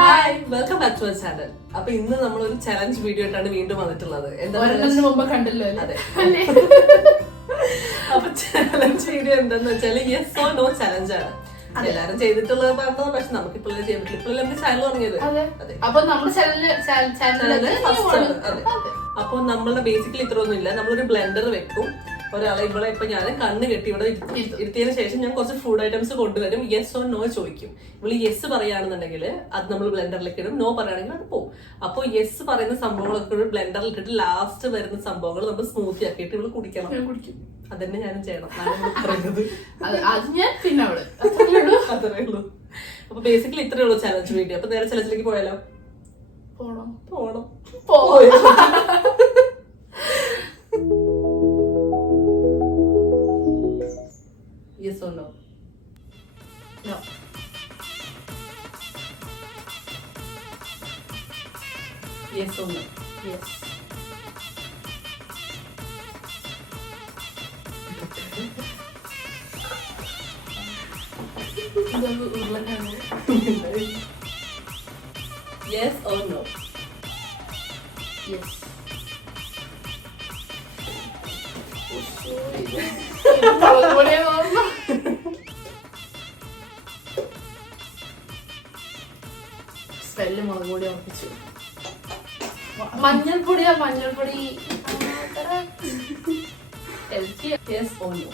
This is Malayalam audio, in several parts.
Hi welcome back to our channel. അപ്പൊ ഇന്ന് നമ്മളൊരു ചലഞ്ച് വീഡിയോ ആയിട്ടാണ് വീണ്ടും വന്നിട്ടുള്ളത്. മുമ്പ് കണ്ടല്ലോ. അതെ. അപ്പൊ ചലഞ്ച് വീഡിയോ എന്താന്ന് വെച്ചാല് യെസ് ഓർ നോ ചലഞ്ച് ആണ്. എല്ലാരും ചെയ്തിട്ടുള്ളത് പറഞ്ഞത്, പക്ഷെ നമുക്ക് ഇപ്പോഴും ചെയ്യാൻ പറ്റില്ല. ഇപ്പോഴും നമുക്ക് ചാനൽ തുടങ്ങിയത്. അപ്പൊ നമ്മുടെ ചാനലില് അപ്പൊ നമ്മളുടെ ബേസിക്കലി ഇത്രയൊന്നും ഇല്ല. നമ്മളൊരു ബ്ലെൻഡർ വെക്കും. ഒരാളെ ഇവിടെ ഇപ്പൊ ഞാൻ കണ്ണ് കെട്ടി ഇവിടെ ഇരുത്തിയതിനു ശേഷം ഞാൻ കുറച്ച് ഫുഡ് ഐറ്റംസ് കൊണ്ടുവരും. യെസ് ഓർ നോ ചോദിക്കും. ഇവള് യെസ് പറയുകയാണെന്നുണ്ടെങ്കിൽ അത് നമ്മൾ ബ്ലെൻഡറിലേക്ക് ഇടും. നോ പറയുകയാണെങ്കിൽ അത് പോകും. അപ്പൊ യെസ് പറയുന്ന സംഭവങ്ങളൊക്കെ ഒരു ബ്ലെൻഡറിൽ ഇട്ടിട്ട് ലാസ്റ്റ് വരുന്ന സംഭവങ്ങൾ നമ്മൾ സ്മൂത്തി ആക്കിയിട്ട് ഇവള് കുടിക്കണം. കുടിക്കും. അതന്നെ ഞാനും ചെയ്യണം. അത്രേ ഉള്ളൂ. അപ്പൊ ബേസിക്കലി ഇത്രേ ഉള്ളൂ ചലഞ്ച് വീഡിയോ. അപ്പൊ നേരെ ചലഞ്ചിലേക്ക് പോയാലോ? പോണം. Yes or no? No. Yes or no? Yes. Yes or no? Yes. Smell മുളക് പൊടി ഉറപ്പിച്ചു. മഞ്ഞൾപ്പൊടി Yes or no?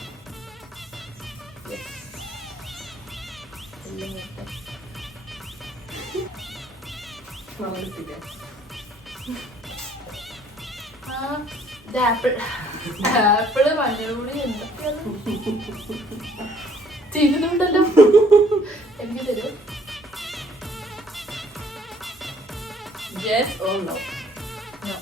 ആപ്പിള് മഞ്ഞൾപ്പൊടി എന്തൊക്കെയാണ് ചെയ്യുന്നുണ്ടല്ലോ. എനിക്ക് തരൂ. Yes or no? No.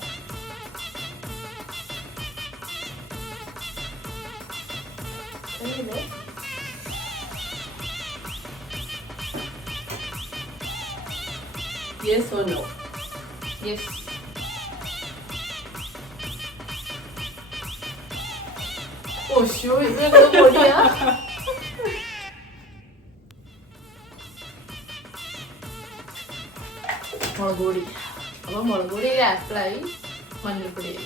Yes or no? Yes. ഇത് പൊടിയാ. മുളക് പൊടി. അപ്പൊ മുളക് പൊടി ആപ്പിളായി, മഞ്ഞൾപ്പൊടി ആയി.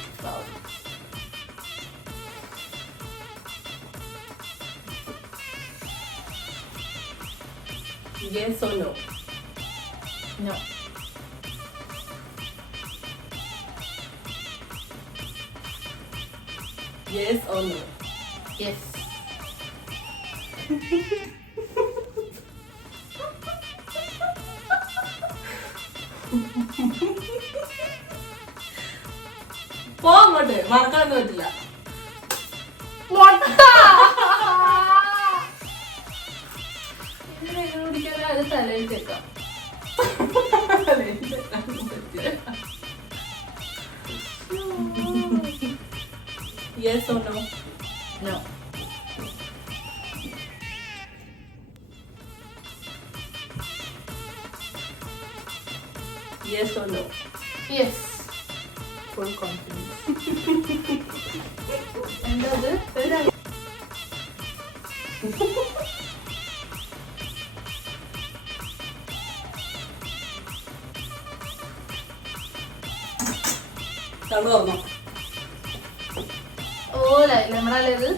Yes or no? No. Yes or no? Yes. പോ അങ്ങോട്ട്, മറക്കാനൊന്നും പറ്റില്ല. കുടിക്കാൻ അത് തലയിൽ ചേക്കാം. Yes or no? No. Yes or no? Yes. Full confidence. എന്തത്? കണ്ണു തുറന്നോ? ഓ നമ്മളത്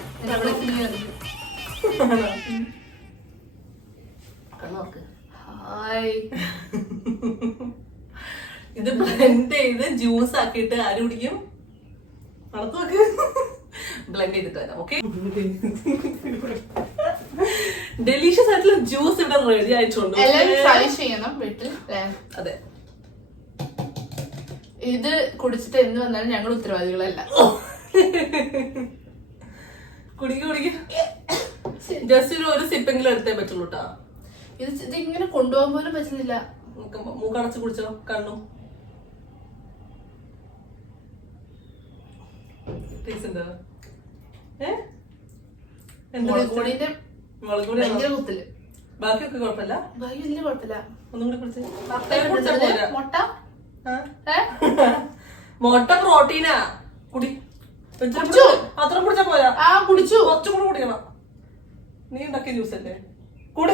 ഇത് ബ്ലെൻഡ് ചെയ്ത് ജ്യൂസ് ആക്കിയിട്ട് ആര് കുടിക്കും? നടത്തു നോക്ക്. ബ്ലെൻഡ് ചെയ്തിട്ട് വരാം. ഓക്കെ, ഡെലീഷ്യസ് ആയിട്ടുള്ള ജ്യൂസ് ഇവിടെ റെഡി ആയിട്ടുണ്ട്. ട്രൈ ചെയ്യണം വീട്ടിൽ. അതെ, ഇത് കുടിച്ചിട്ട് എന്ത് വന്നാലും ഞങ്ങൾ ഉത്തരവാദികളല്ല. കുടിക്ക്. ജസ്റ്റ് ഒരു സിപ്പെങ്കിലും എടുത്തേ പറ്റുള്ളൂ കേട്ടാ. ഇത് ഇങ്ങനെ കൊണ്ടുപോകാൻ പോലും പറ്റുന്നില്ല. മൂക്കടച്ച് കുടിച്ചോ. കണ്ണു കുത്തല്. ബാക്കിയൊക്കെ കുഴപ്പമില്ല. ഒന്നും കൂടി കുടിച്ചേ. മുട്ട പ്രോട്ടീനാ. കുടി. അത്ര കുടിച്ചാ പോരാ. കുടിച്ചു. കുറച്ചും കൂടി കുടിക്കണം. നീ ഉണ്ടാക്കിയ ജ്യൂസ് അല്ലേ? കുടി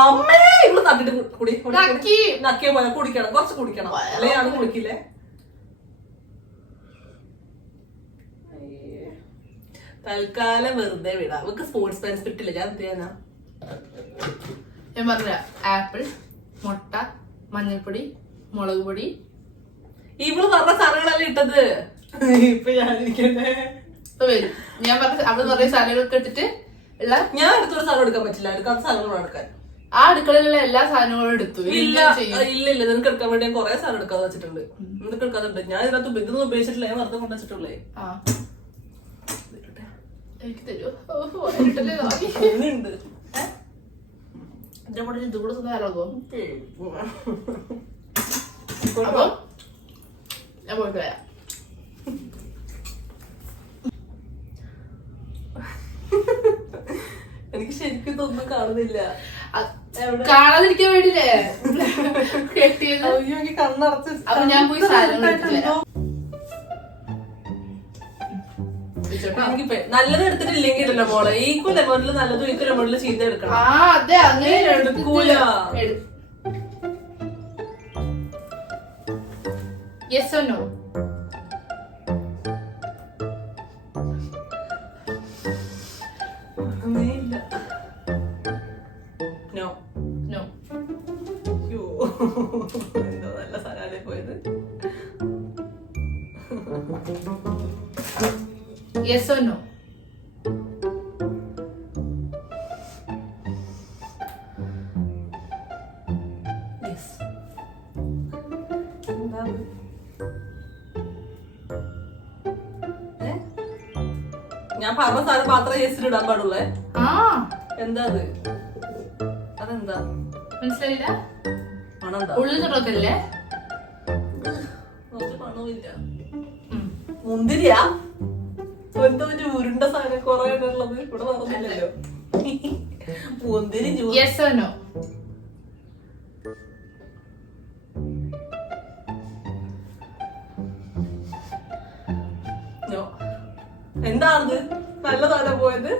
അമ്മേ ഇവിടെ തട്ടിട്ട് കുടി നക്കി. നക്കിയ പോലെ കുടിക്കണം, കുറച്ച് കുടിക്കണം, അല്ലേ അത് കുടിക്കില്ലേ. തൽക്കാലം വെറുതെ വിടാം, അവർക്ക് സ്പോർട്സ് മാൻ സ്പിരിറ്റ് ഇല്ല. ഞാൻ എന്ത് ചെയ്യാനാ? ഞാൻ പറഞ്ഞ ആപ്പിൾ, മുട്ട, മഞ്ഞൾപ്പൊടി, മുളക് പൊടി. ഇവള് പറഞ്ഞ സാധനങ്ങളല്ലേ ഇട്ടത്. ഇപ്പൊ ഞാനിരിക്കണ്ടേ? ഇപ്പൊ വരും. ഞാൻ പറഞ്ഞ അവള് പറഞ്ഞ സാധനങ്ങളൊക്കെ ഇട്ടിട്ട് ഉള്ള. ഞാൻ അടുത്തൊരു സാധനം എടുക്കാൻ പറ്റില്ല, എടുക്കാത്ത സാധനങ്ങൾ എടുക്കാൻ. ആ അടുക്കളയിലുള്ള എല്ലാ സാധനങ്ങളും എടുത്തു. ഇല്ല ഇല്ല ഇല്ല, നിനക്ക് എടുക്കാൻ വേണ്ടി ഞാൻ കുറെ സാധനം എടുക്കാതെ വെച്ചിട്ടുണ്ട്. നിനക്ക് എടുക്കാതുണ്ട്. ഞാൻ ഇതിനകത്ത് ഇതൊന്നും ഉപയോഗിച്ചിട്ടില്ല, ഞാൻ വെറുതെ കൊണ്ടുവച്ചിട്ടുള്ളേ. എനിക്ക് തരുമോ? ഉണ്ട് എന്റെ കൂടെ ഇത് കൂടെ തന്നാലോ? അപ്പൊ അപ്പൊ ഞാൻ പോയിട്ട് വരാം. എനിക്ക് ശരിക്കും ഇതൊന്നും കാണുന്നില്ല. കാണാതിരിക്കാൻ വേണ്ടിയില്ലേ കെട്ടിയത്. അയ്യോ, എനിക്ക് കണ്ണടച്ച്. അപ്പൊ ഞാൻ പോയി സാധനങ്ങൾ എടുത്തിട്ട് വരാം. എനിക്ക് നല്ലത് എടുത്തിട്ടില്ലെങ്കിൽ ഇല്ലല്ലോ മോളെ. ഈക്വൽ എമൗണ്ടിൽ നല്ലതും ഈക്വൽ എമൗണ്ടിൽ ചീത്ത എടുക്കണം. ആ അതെ, അങ്ങനെ എടുക്കൂല. Yes or no? No no. എന്തോ നല്ല സ്ഥലമാണ് പോയത്. Yes or no? യെസ്. ഞാൻ പറഞ്ഞ സാധനം മാത്രമേ യെസിൽ ഇടാൻ പാടുള്ളേ. ആ എന്താ അത്? അതെന്താ മനസ്സിലായില്ല? പണെന്താ? ഉള്ളിൽ തുടക്കല്ലേ? പണമില്ല. മുന്തിരിയാ? എന്തോ ഒരു ഉരുണ്ട സാധനം കൊറേ ഉള്ളത് ഇവിടെ പറഞ്ഞില്ലല്ലോ. മുന്തിരി juice. Yes or no? No. എന്താണത്? നല്ലതാണോ പോയത്?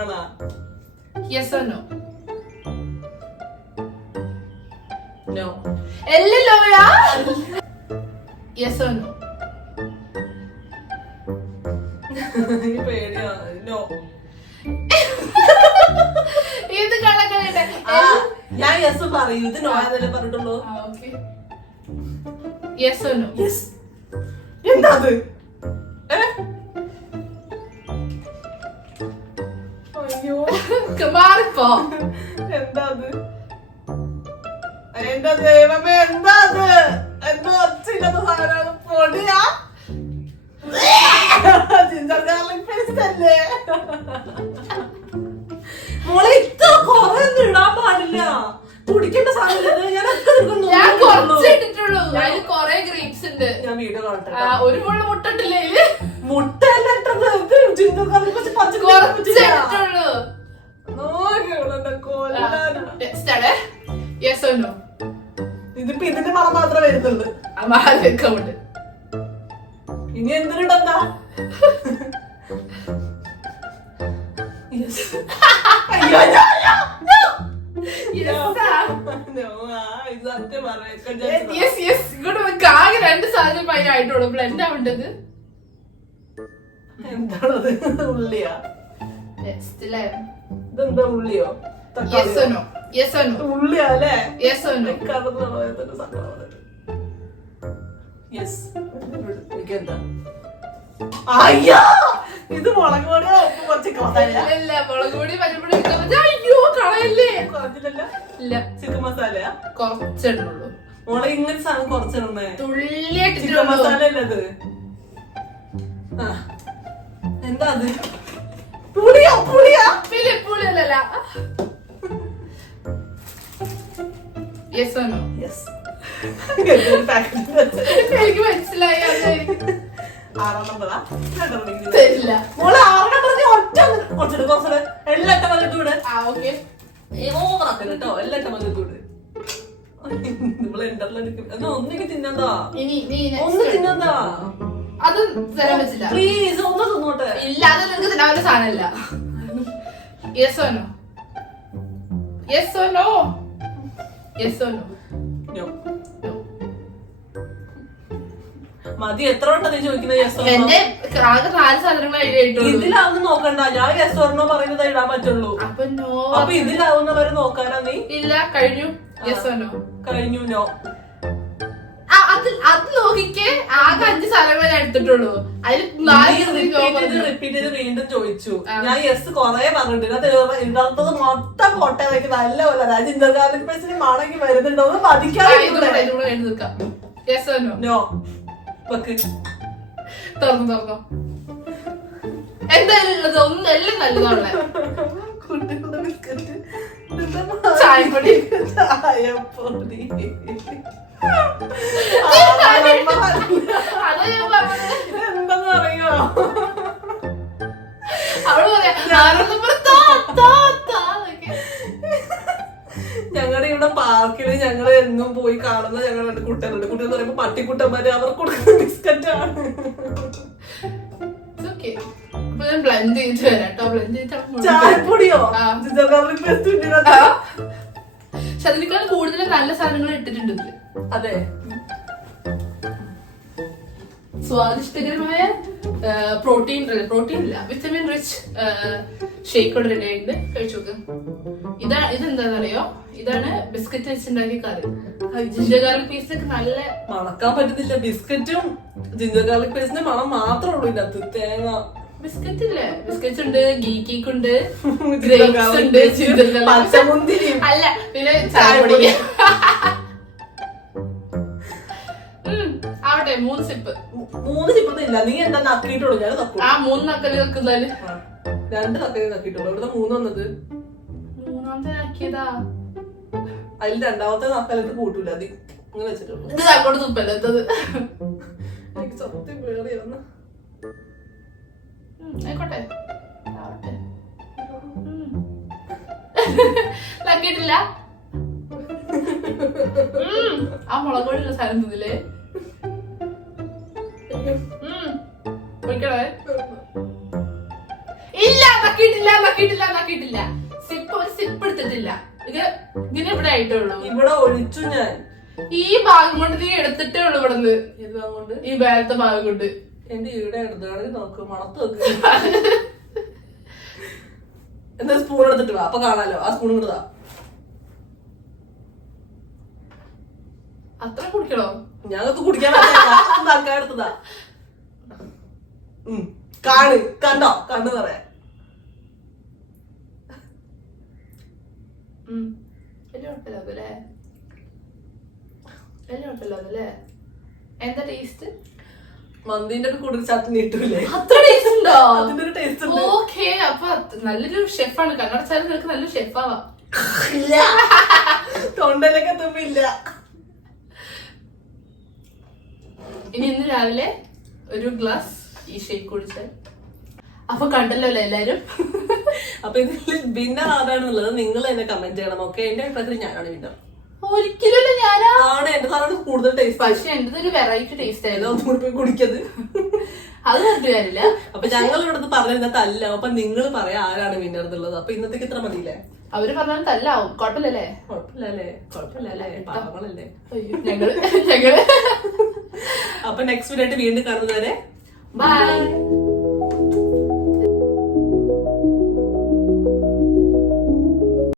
ആണാ? Yes or no? നോ. എല്ലല്ലോ. Yes or no? പേടിയാ. നോ. ഇത് കള്ളക്കളിയുടെ. ഞാൻ യെസ് പറയൂ, ഇത് നോ എന്നല്ലേ പറഞ്ഞിട്ടുള്ളൂ. Yes or no? യെസ്. എന്താ അത്? അയ്യോ, മാറിപ്പോ. എന്താ അത്? എന്റെ ദൈവമേ, എന്താ അത്? എന്തോ ഒച്ചില്ലാത്ത സാധനം. പൊടിയാ? ജിഞ്ചർ ഗാർലിക് പേസ്റ്റ് അല്ലേ? മോളെ, ഇത്ര കൊറേ ഒന്നും ഇടാൻ പാടില്ല. കുടിക്കേണ്ട സാധനം. ഞാൻ കുറച്ച് ഇട്ടിട്ടുള്ളൂ. അതിൽ കൊറേ ഗ്രേപ്സ് ഉണ്ട്. ഞാൻ വീഡിയോ കാണട്ടെ. ഒരു മുള്ള മുട്ട ഇട്ടില്ലേ ഇതില്? മുട്ട ജിഞ്ചർ ഗാർലിക് പേസ്റ്റ് കുറച്ച് ഇട്ടിട്ടുള്ളൂ. Yes or no? ഇതിപ്പോ ഇതിന്റെ മണം മാത്രമേ വരുന്നുള്ളൂ. അമാലുണ്ട്. ഇനി എന്തിനുണ്ടെന്താ? ആകെ 2 സാധനം അതിനായിട്ടുള്ളൂ ബ്ലെൻഡ് ആവേണ്ടത്. എന്താണത്? ഉള്ളിയാ? ഇതെന്താ ഉള്ളിയോ? Yes or no? Yes or no? ഉള്ളിയാ അല്ലേ? Yes or no? യെസ്. എനിക്കെന്താ? അയ്യോ, ഇത് മുളക് പൊടിയോ ഉപ്പ് കുറച്ച് ഇല്ല, മുളക് പൊടി മഞ്ഞപ്പൊടി അയ്യോ കളയല്ലേ. കുറച്ചില്ലല്ലോ. ഇല്ല, ചിക്കൻ മസാലയാ? കുറച്ചിടുന്നുള്ളൂ. മോളെ, ഇങ്ങനെ സാധനം കുറച്ചിടണേ. തുള്ളിയായിട്ട് ചിക്കൻ മസാല അല്ലത്. എന്താ അത്? പുളിയാ? പുളിയാ? പുളിയല്ല. Yes or no? യെസ്. എനിക്ക് മനസ്സിലായി. തരില്ല മോളെ. 6 ഒറ്റ കുറച്ചിട്ട് കുറച്ചിട്ട് എല്ലാം ഇട്ട വന്നിട്ടൂടെ. ഓവറാക്കല്ല കേട്ടോ, എല്ലാം ഇട്ട വന്നിട്ടൂടെ. നമ്മളെ എന്തെടുക്കും. അത് ഒന്നിക്ക് തിന്നണ്ടാ. ഒന്ന് തിന്നണ്ടാ. അത് തരാൻ പറ്റില്ല. പ്ലീസ് ഒന്ന് തിന്നോട്ടെ. ഇല്ല, അത് നിനക്ക് തിന്നാവുന്ന സാധനമല്ല. Yes or no? Yes or no? Yes or no? No. മതി, എത്ര വട്ടം നീ ചോദിക്കുന്നത് യെസ് ഓർ നോ? എന്റെ ആകെ 4 സാധനങ്ങൾ എഴുതിയിട്ടുള്ളൂ. ഇതിലാവുന്ന നോക്കണ്ട, ഞാൻ യെസ് ഓർ നോ പറയുന്നത് ഇടാൻ പറ്റുള്ളൂ. അപ്പൊ നോ. അപ്പൊ ഇതിലാവുന്നവരെ നോക്കാനാ നീ? ഇല്ല, കഴിഞ്ഞു. Yes or no? കഴിഞ്ഞു. നോ. അത് നോക്കിക്കേ, ആകെ 5 സാധനങ്ങൾ ഞാൻ എടുത്തിട്ടുള്ളൂ. അതിൽ 4 റിപ്പീറ്റ് ചെയ്ത് വീണ്ടും ചോദിച്ചു. ഞാൻ യെസ് കൊറേ പറഞ്ഞിട്ടുണ്ട്. അത് ഇടാത്തത് മൊത്തം കോട്ടയിലേക്ക് നല്ല പോലെ ജിഞ്ചർ ഗാർലിക് പേസ്റ്റിന് മാണെങ്കിൽ വരുന്നുണ്ടോ എന്ന് മതിക്കാൻ. Yes or no? നോ. വെക്ക്. തുറന്നോ. എന്തായാലും ഉള്ളത് ഒന്നെല്ലാം നല്ലതാണല്ലേ. കുട്ടികളുടെ ബിസ്ക്കറ്റ്, ചായപ്പൊടി. ചായപ്പൊടി. അതാ ഞാൻ പറഞ്ഞത്. എന്താന്ന് അറിയോ? അവള് പറയാ ഞങ്ങളുടെ ഇവിടെ പാർക്കില് ഞങ്ങള് എന്നും പോയി കാണുന്ന ഞങ്ങളുടെ കുട്ടികളുണ്ട്. കുട്ടികൾ പറയുമ്പോ പട്ടിക്കുട്ടന്മാര് അവർക്ക് കൊടുക്കുന്ന ബിസ്ക്കറ്റ് ആണ്. ബ്ലെൻഡ് ചെയ്തിട്ട് വരാട്ടോ. ബ്ലെൻഡ് ചെയ്തിട്ട് ചായപ്പൊടിയോ? ജിഞ്ചർ ഗാർലിക് പേസ്റ്റ് ഇട്ടിട്ട്. പക്ഷെ അതിനേക്കാൾ കൂടുതൽ നല്ല സാധനങ്ങൾ ഇട്ടിട്ടുണ്ട് ഇതില്. അതെ, സ്വാദിഷ്ടകരമായ പ്രോട്ടീൻ ഇല്ല, വിറ്റമിൻ റിച്ച് ഷേക്ക് കൊണ്ട് റെഡി ആയിട്ട് കഴിച്ചു നോക്ക്. ഇതെന്താണെന്നറിയോ? ഇതാണ് ബിസ്ക്കറ്റ് വെച്ചുണ്ടാക്കിയ കറി. ജിഞ്ചർ ഗാർലിക് പേസ്റ്റ് നല്ല മണക്കാൻ പറ്റുന്നില്ല. ബിസ്ക്കറ്റും ജിഞ്ചർ ഗാർലിക് പേസ്റ്റിന്റെ മണം മാത്രമേ ഉള്ളൂ ഇതിനകത്ത്. തേങ്ങ ബിസ്ക്കറ്റ് ഇല്ലേ? ബിസ്ക്കറ്റ് ഉണ്ട്, ഗീ കേക്ക് ഉണ്ട്, ഗ്രേപ്സ് ഉണ്ട്, പച്ചമുന്തിരി അല്ല, പിന്നെ ചായപ്പൊടി. ആവട്ടെ, 3 സിപ്പ്. 3 സിപ്പൊന്നും ഇല്ല. നീ എന്താ നക്കിയിട്ടുള്ളൂ? ഞാൻ നക്കും. 3 നക്കല് വെക്കുന്നതിന് 2 നക്കലേ നക്കിയിട്ടുള്ളൂ. ഇവിടുത്തെ 3 വന്നത്. 3ാമത്തെ ആക്കിയതാ. അതിൽ 2ാമത്തെ നക്കലത്ത് കൂട്ടൂല. അത് ഇങ്ങനെ വെച്ചിട്ടുള്ളൂ. ഇത് ചാക്കോട് തുപ്പല്ലേ എത്തത്? എനിക്ക് സത്യം പേടിയാവുന്നു. ആയിക്കോട്ടെ, ആവട്ടെ. നക്കിയിട്ടില്ല. ആ മുളക് പൊടിയുള്ള സാധനം തിന്നില്ലേ? ഒഴിക്കണേ. ഇല്ല, നക്കിയിട്ടില്ല. സിപ്പ് എടുത്തിട്ടില്ല. ഇതിനെവിടെ ആയിട്ടേ ഉള്ളൂ. ഇവിടെ ഒഴിച്ചു ഞാൻ. ഈ ഭാഗം കൊണ്ട് നീ എടുത്തിട്ടേ ഉള്ളൂ ഇവിടുന്ന്. ഏത് ഭാഗം കൊണ്ട്? ഈ വേലത്തെ ഭാഗം കൊണ്ട്. എന്റെ ഇവിടെ എടുത്താണെങ്കിൽ നോക്ക്, മണത്ത് വെക്ക്. എന്താ സ്പൂൺ എടുത്തിട്ട് വാ, അപ്പൊ കാണാലോ. ആ സ്പൂൺ ഇടുതാ. അത്ര കുടിക്കണോ? ഞങ്ങൾക്ക് കുടിക്കാൻ തൽക്കാലം എടുത്തതാ. കണ്ടോ? കണ്ടു പറയാ. എന്താ ടേസ്റ്റ്? മന്തിന്റെ കൂടുതൽ ചട്നി ഇട്ടൂലേ? അത്ര ടേസ്റ്റ് ഉണ്ടോ? അതിന്റെ ഒരു ടേസ്റ്റ് ഉണ്ട്. ഓക്കെ, അപ്പൊ നല്ലൊരു ഷെഫാണ്. കണ്ണടച്ചാലും നിനക്ക് നല്ലൊരു ഷെഫാവാം. തൊണ്ടയിലൊക്കെ തുമ്പില്ല. ഇനി ഇന്ന് രാവിലെ ഒരു ഗ്ലാസ് ഈ ഷേക്ക് കുടിച്ചാൽ. അപ്പൊ കണ്ടല്ലോ അല്ലേ എല്ലാരും? അപ്പൊ ഇതിൽ വിന്നർ ആരാണെന്നുള്ളത് നിങ്ങൾ തന്നെ കമന്റ് ചെയ്യണം. ഓക്കെ, എന്റെ അഭിപ്രായത്തിൽ ഞാനാണ് വിന്നർ. ഒരിക്കലും ഞാനാ ആണ്. എന്റെ സാധനം കൂടുതൽ ടേസ്റ്റ്. പക്ഷെ എന്റെ ഒരു വെറൈറ്റി ടേസ്റ്റ് ആയിരുന്നു. ഒന്നും കൂടി പോയി കുടിക്കത്. അത് പറഞ്ഞിട്ട് കാര്യമില്ല. അപ്പൊ ഞങ്ങൾ ഇവിടുന്ന് പറഞ്ഞിരുന്നതല്ല. അപ്പൊ നിങ്ങൾ പറയാം ആരാണ് വിന്നർ എന്നുള്ളത്. അപ്പൊ ഇന്നത്തേക്ക് ഇത്ര മതിയില്ലേ? അവര് പറഞ്ഞാൽ തല്ലാവും. കുഴപ്പമില്ലല്ലേ? കുഴപ്പമില്ലല്ലേ, പാവങ്ങളല്ലേ ഞങ്ങള്. അപ്പൊ നെക്സ്റ്റ് വീഡിയോ ആയിട്ട് വീണ്ടും കാണുന്നവരെ ബൈ.